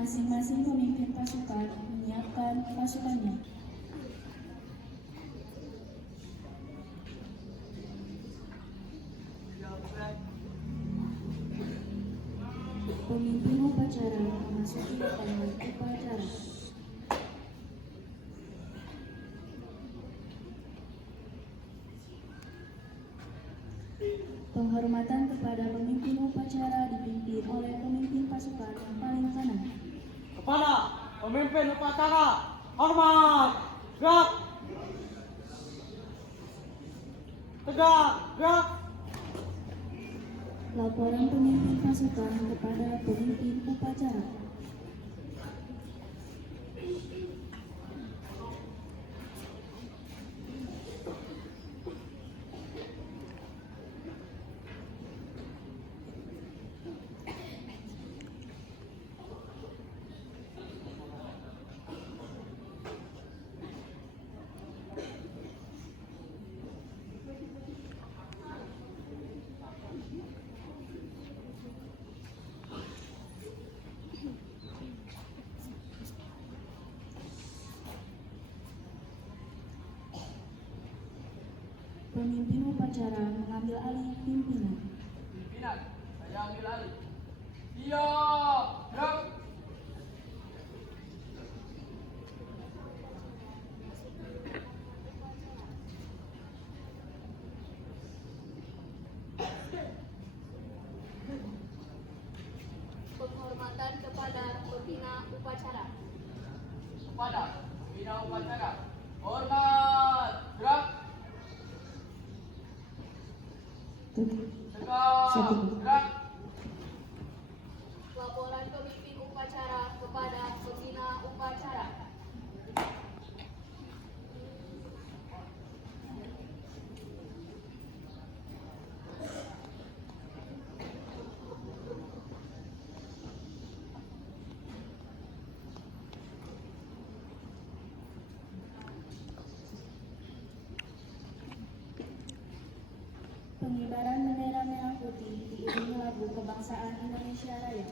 Masing-masing pemimpin pasukan menyiapkan pasukannya. Pemimpin upacara memasuki panggung upacara. Penghormatan kepada pemimpin upacara dipimpin oleh pemimpin pasukan yang paling kanan. Kepada pemimpin upacara, hormat, gerak, tegak, gerak. Laporan pemimpin pasukan kepada pemimpin upacara. Pemimpin upacara mengambil alih pimpinan. Pimpinan, saya ambil alih. Iya, gerak. Penghormatan kepada pembina upacara. Kepada pembina upacara, hormat, gerak, tegak, gerak. Laporan pemimpin upacara kepada pembina upacara. Pengibaran bendera merah putih diiringi lagu kebangsaan Indonesia Raya.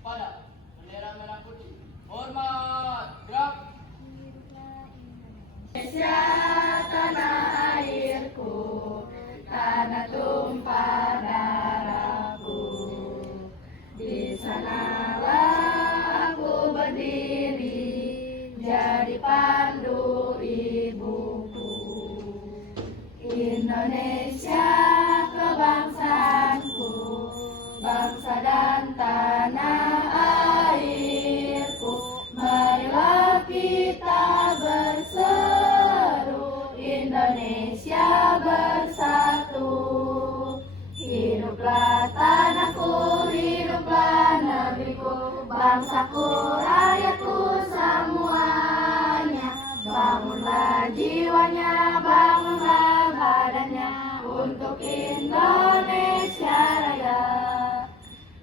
Pada bendera merah putih, hormat, gerak. Indonesia tanah airku, tanah Indonesia kebangsaanku, bangsa dan tanah airku. Marilah kita berseru, Indonesia bersatu. Hiduplah tanahku, hiduplah negeriku, bangsaku, rakyatku semuanya. Bangunlah jiwanya, bangunlah badannya untuk Indonesia Raya.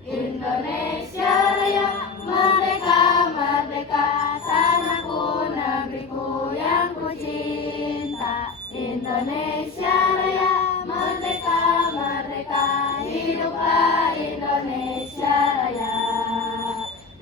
Indonesia Raya, merdeka, merdeka, tanahku, negeriku yang ku cinta. Indonesia Raya, merdeka, merdeka, hiduplah Indonesia Raya.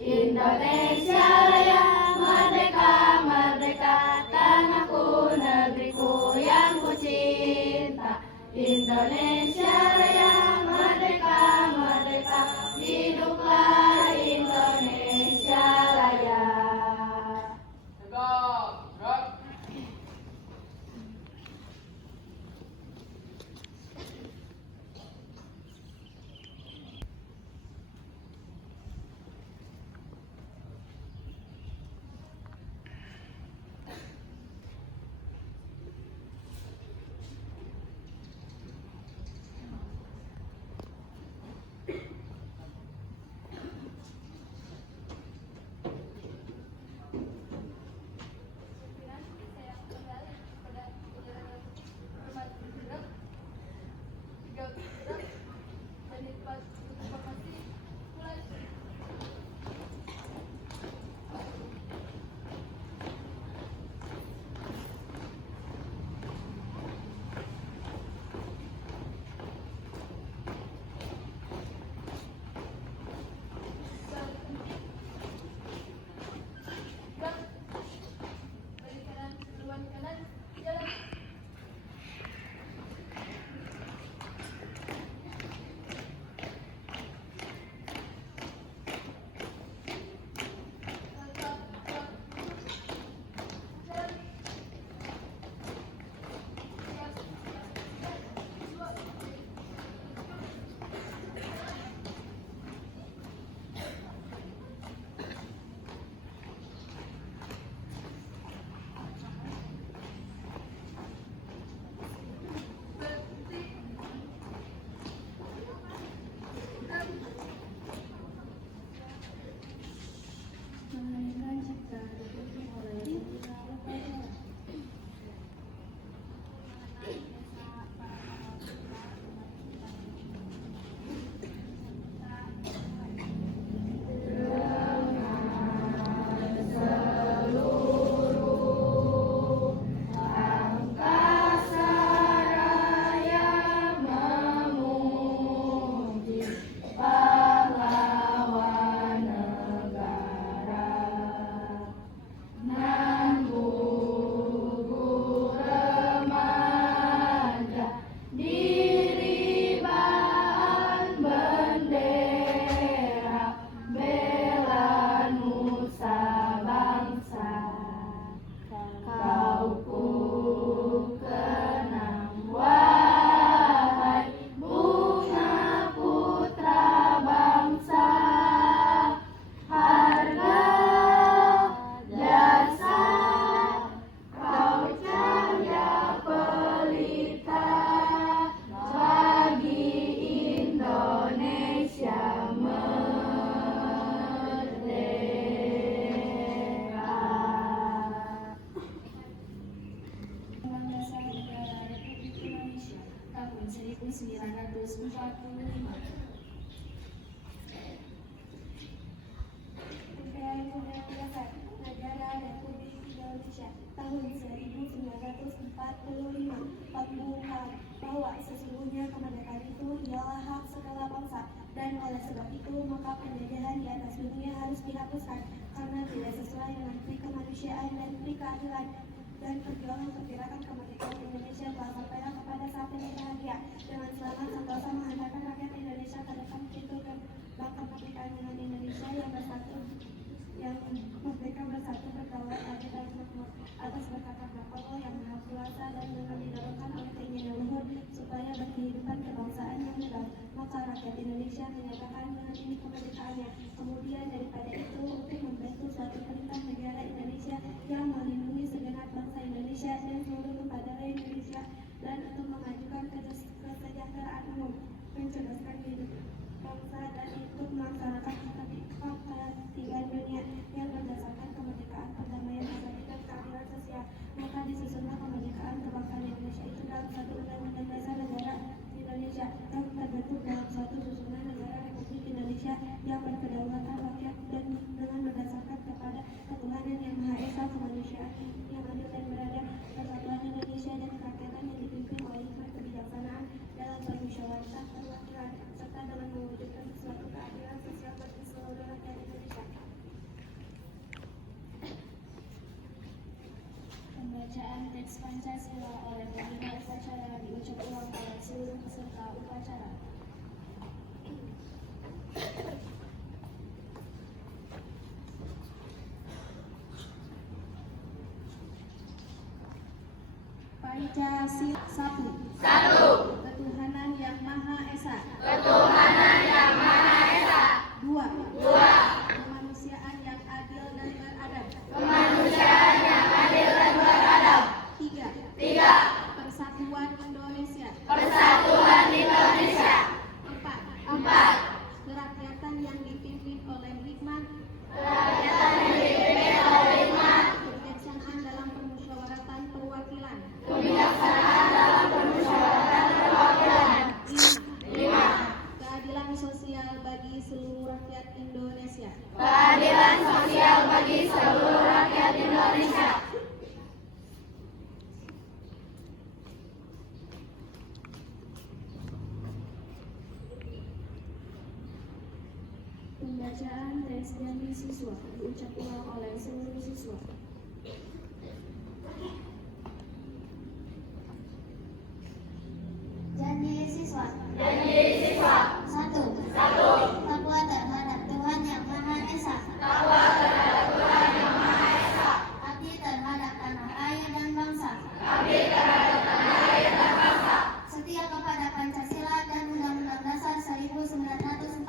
Indonesia Raya, merdeka, merdeka, tanahku, negeriku yang ku cinta. Indonesia Raya, merdeka, merdeka, hiduplah Indonesia Raya. Tegak, gerak. Melainkan cipta dipimpin oleh pembina upacara. Angkasa Raya memuji pahlawan negara. Nan gugur remaja diribaan bendera, bela nusa bangsa. Kau ku kenang, wahai bunga putra bangsa. Harga jasa kau cahaya pelita bagi Indonesia merdeka. Undang Dasar Negara Republik Indonesia tahun 1945. Undang-Undang Dasar Negara Republik Indonesia tahun 1945 membuat bahwa sesungguhnya kemerdekaan itu ialah hak segala bangsa, dan oleh sebab itu maka penjajahan di atas dunia harus dihapuskan karena tidak sesuai dengan pri kemanusiaan dan pri keadilan. Dan perjuangan pergerakan kemerdekaan Indonesia telah sampailah kepada saat yang bahagia. Dengan selamat Santoso menghantarkan rakyat Indonesia ke depan pintu gerbang kemerdekaan dengan Indonesia yang bersatu, yang merdeka, bersatu, berdaulat, adil dan makmur. Atas berkat Allah yang Maha Kuasa dan dengan didorongkan oleh keinginan luhur rakyat Indonesia menyatakan dengan ini kemerdekaannya. Kemudian daripada itu, untuk membantu suatu perintah negara Indonesia yang melindungi segenap bangsa Indonesia dan seluruh lembaga Indonesia, dan untuk memajukan kesejahteraan umum, mencerdaskan hidup bangsa, dan untuk melaksanakan ketiga dunia yang berdasarkan kemerdekaan, perdamaian, dan keadilan sosial. Maka disusunlah kemerdekaan kebangsaan Indonesia itu dalam satu undang-undang dasar negara Indonesia yang terbentuk dalam suatu susunan negara Republik Indonesia yang berkedaulatan rakyat dan dengan berdasarkan kepada ketuhanan yang Maha Esa, kemanusiaan yang adil dan beradab, persatuan Indonesia dan kerakyatan yang dipimpin oleh hikmat kebijaksanaan dalam bermusyawarah perwakilan, serta dengan mewujudkan suatu keadilan sosial bagi seluruh rakyat Indonesia. Pembacaan teks Pancasila oleh pembina upacara diucap ulang oleh seluruh peserta upacara. Pancasila 1. Ketuhanan yang Maha Esa. 2. Kemanusiaan yang adil dan beradab. 3. Persatuan Indonesia. 4. Kerakyatan yang dipimpin oleh hikmat. Kebijaksanaan dalam permusyawaratan perwakilan. 5. Keadilan sosial bagi seluruh rakyat Indonesia. Pembacaan teks janji siswa diucap ulang oleh seluruh siswa. Janji siswa. 1. Takwa terhadap Tuhan Yang Maha Esa. Abdi terhadap tanah air dan bangsa. Setia kepada Pancasila dan Undang-Undang Dasar 1945.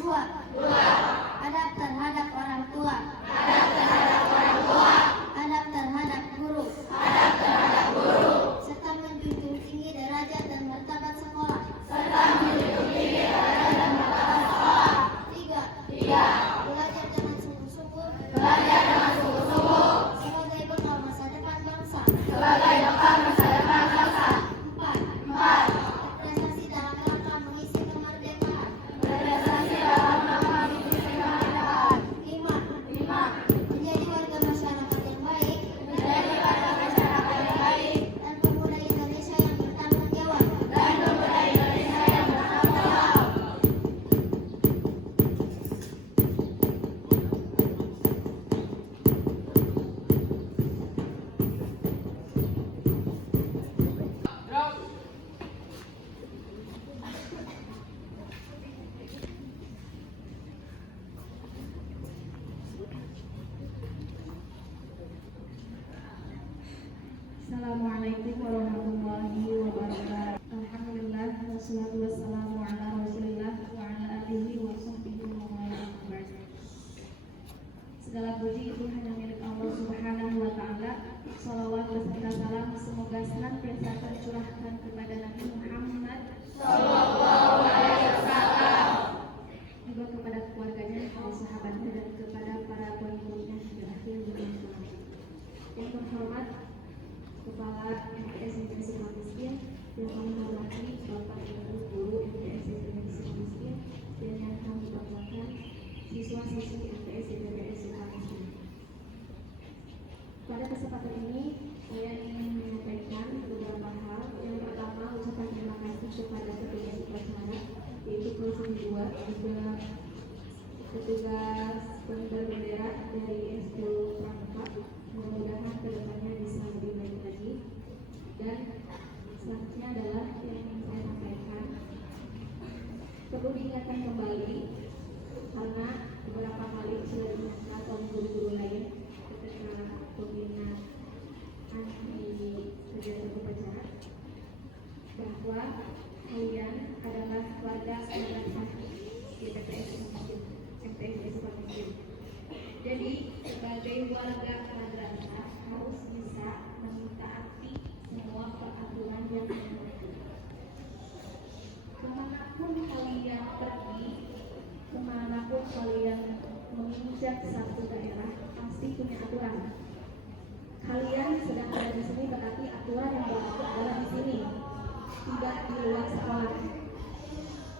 2. Adab terhadap orang tua. Adab terhadap guru. Serta menjunjung tinggi derajat dan martabat sekolah. 3. Belajar dengan sungguh-sungguh. Sebagai bekal masa depan bangsa. 4. Berprestasi dalam rangka mengisi kemerdekaan. 5. Menjadi warga masyarakat yang baik. Dan pemuda Indonesia yang bertanggung jawab. Gerak. Assalamualaikum warahmatullahi wabarakatuh. Alhamdulillah wassalatu wassalamu ala Rasulillah wa ala alihi wa sahbihi wa man wala. Segala puji itu hanya milik Allah Subhanahu wa taala. Shalawat beserta salam semoga senantiasa tercurahkan kepada Nabi Muhammad juga kepada keluarganya, para sahabatnya, dan kepada para pengikutnya hingga akhir dunia. Yang terhormat Kepala MTS Negeri Sukamiskin, yang kami hormati Bapak Ibu Guru MTS Negeri Sukamiskin, dan yang kami banggakan siswa-siswi MTS Negeri Sukamiskin. Pada kesempatan ini, saya ingin menyampaikan beberapa hal. Yang pertama, ucapan terima kasih kepada petugas upacara, yaitu Kelasnya 2, juga petugas pengibar bendera dari S10 Pramuka. Mudah-mudahan kedepannya bisa lebih baik lagi. Dan selanjutnya adalah yang ingin saya sampaikan, perlu diingatkan kembali karena beberapa kali sudah diingatkan oleh guru-guru lain ketika pembinaan di tidak di luar sekolah.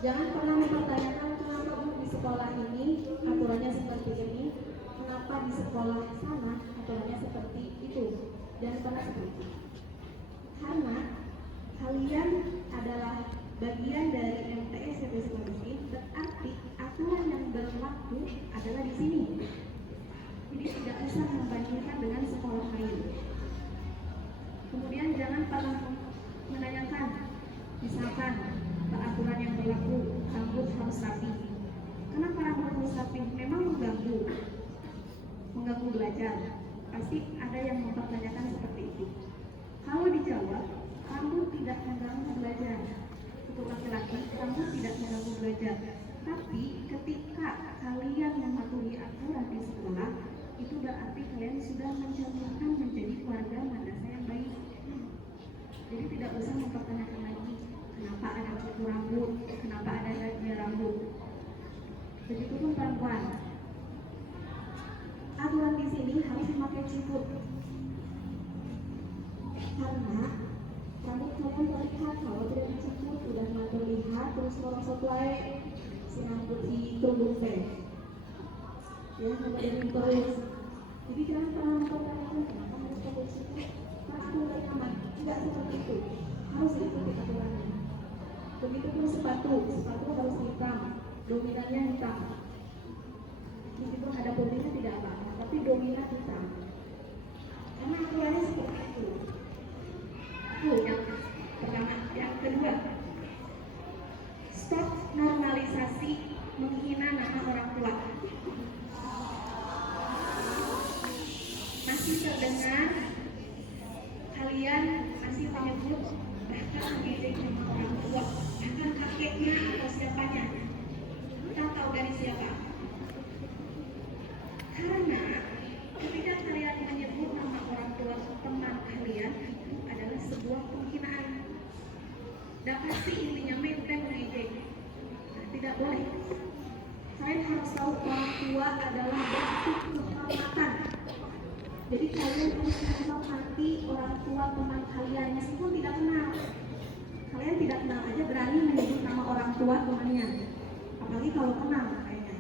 Jangan pernah mempertanyakan kenapa Bu di sekolah ini aturannya seperti ini, kenapa di sekolah sana aturannya seperti itu. Jangan pernah seperti itu. Karena kalian adalah bagian dari MTS SMP Sukabumi, berarti aturan yang berlaku adalah di sini. Jadi tidak usah membandingkan dengan sekolah lain. Kemudian jangan pernah menanyakan, misalkan peraturan yang berlaku rambut harus rapi. Kenapa rambut harus rapi? Memang mengganggu belajar. Pasti ada yang mempertanyakan seperti itu. Kalau dijawab, rambut tidak mengganggu belajar. Untuk laki-laki, rambut tidak mengganggu belajar. Tapi ketika kalian mematuhi aturan di sekolah, itu berarti kalian sudah mencerminkan menjadi warga madrasah yang baik. Jadi tidak usah mempertanyakan lagi kenapa ada cukur rambut, kenapa ada gaya rambut. Begitupun perempuan. Aturan di sini harus memakai cukur. Karena rambut kalian terlihat, kalau tidak dicukur sudah tidak terlihat, terus merosot wae si rambut si tumbuk teh. Ya, kemudian terus. Jadi jangan pernah mempertanyakan kenapa harus pakai cukur. Karena aturan aman, tidak seperti itu. Harus diikuti aturannya. Begitupun sepatu harus hitam, dominannya hitam. Meskipun ada putihnya tidak apa-apa, tapi dominan hitam. Karena aturannya seperti itu. Itu yang pertama. Yang kedua, stop normalisasi menghina nama orang tua. Masih terdengar kalian masih menyebut bahkan mengejek nama orang tua, bahkan kakeknya atau siapanya. Kita tahu dari siapa? Karena ketika kalian menyebut nama orang tua teman kalian, itu adalah sebuah penghinaan. Dan pasti intinya itu mengejek. Nah, tidak boleh. Kalian harus tahu orang tua adalah bentuk kehormatan. Jadi kalian harus menghormati orang tua teman kalian meskipun tidak kenal. Kalian tidak kenal aja berani menyebut nama orang tua temannya. Apalagi kalau kenal kayaknya.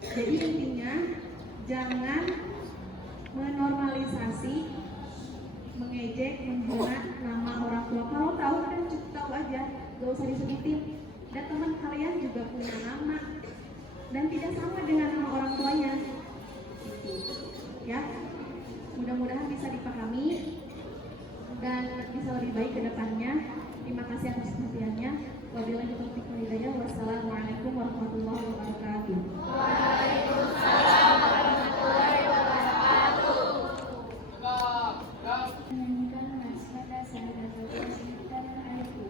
Jadi intinya jangan menormalisasi, mengejek, menghina nama orang tua. Kalau tahu kan cukup tahu aja, gak usah disebutin. Dan teman kalian juga punya nama dan tidak sama dengan nama orang tuanya. Ya, mudah-mudahan bisa dipahami dan bisa lebih baik ke depannya. Terima kasih atas perhatiannya. Wabillahi taufiq wal hidayah. Wassalamualaikum warahmatullahi wabarakatuh. Tegak, gerak. Menyanyikan naskah dasar dan tanah airku.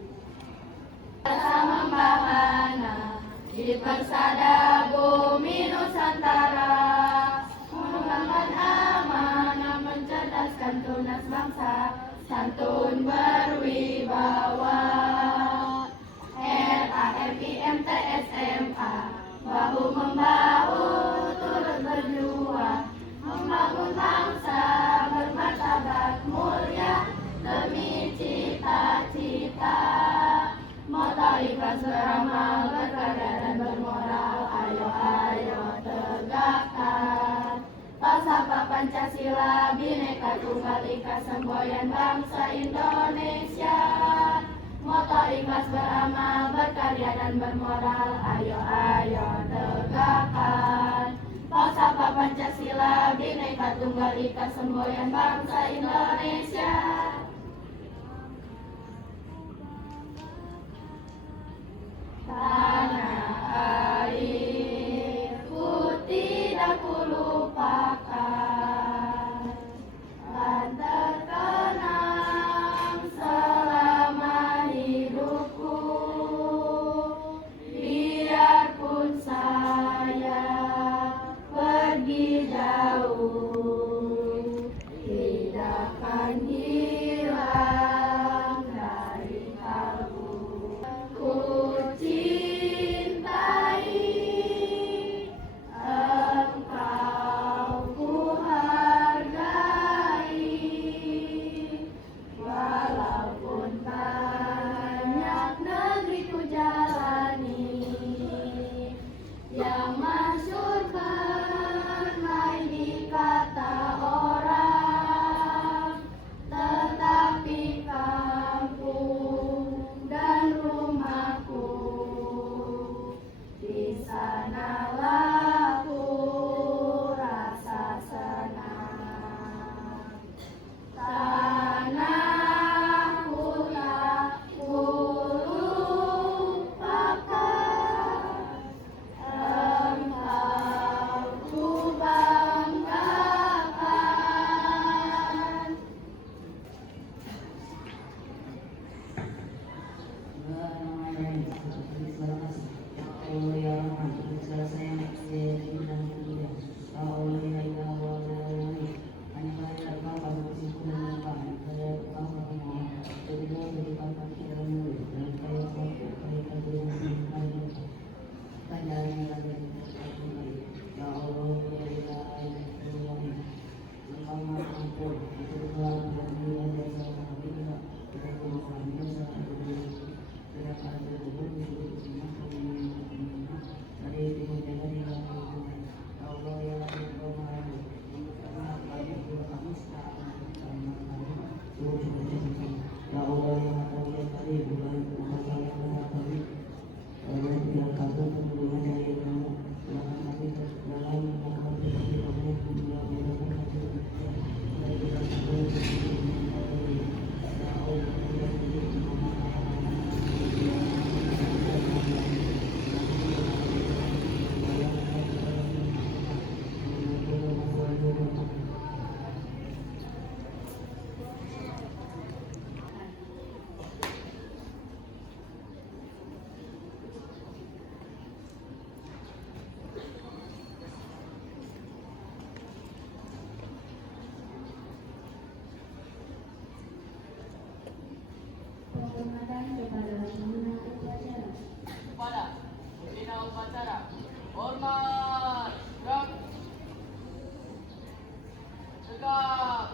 Bersama Bahana di persada bumi Nusantara, mengembangkan amanah, mencerdaskan tunas bangsa, santun berwibawa. RAFIMTSMA bahu membahu turut berjuang, membangun bangsa bermartabat mulia demi cita-cita. Moto ikhlas beramal, berkarya dan bermoral, ayo ayo tegakkan falsafah Pancasila, Bhinneka Tunggal Ika, semboyan bangsa Indonesia. Moto ikhlas beramal, berkarya dan bermoral, ayo ayo tegakkan falsafah Pancasila, Bhinneka Tunggal Ika, semboyan bangsa Indonesia. Tanah airku tidak kulupakan, dan terkenang selama hidupku. Biarpun saya pergi jauh, tidak akan hilang Gerak.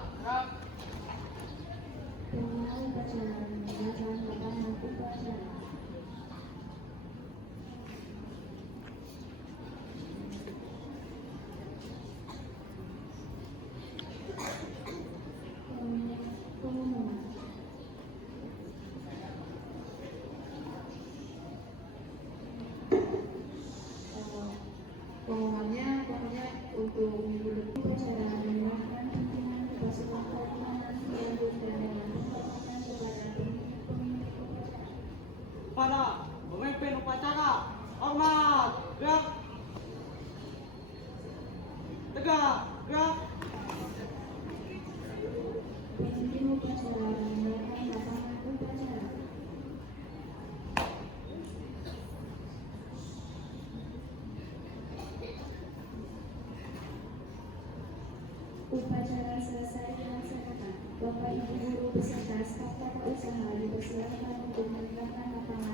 Pemula upacara membacakan pertama upacara. Pengumuman. Pengumumannya pokoknya untuk minggu depan upacara menyerahkan pimpinan pasukan keamanan Bandung dan menyampaikan kepada pemimpin upacara. Pada pemimpin upacara, hormat, gerak. Tegak, gerak. Pemimpin upacara menyampaikan lapangan upacara. Upacara selesai dilaksanakan. Bapak Ibu guru beserta staf tata usaha dipersilakan untuk meninggalkan lapangan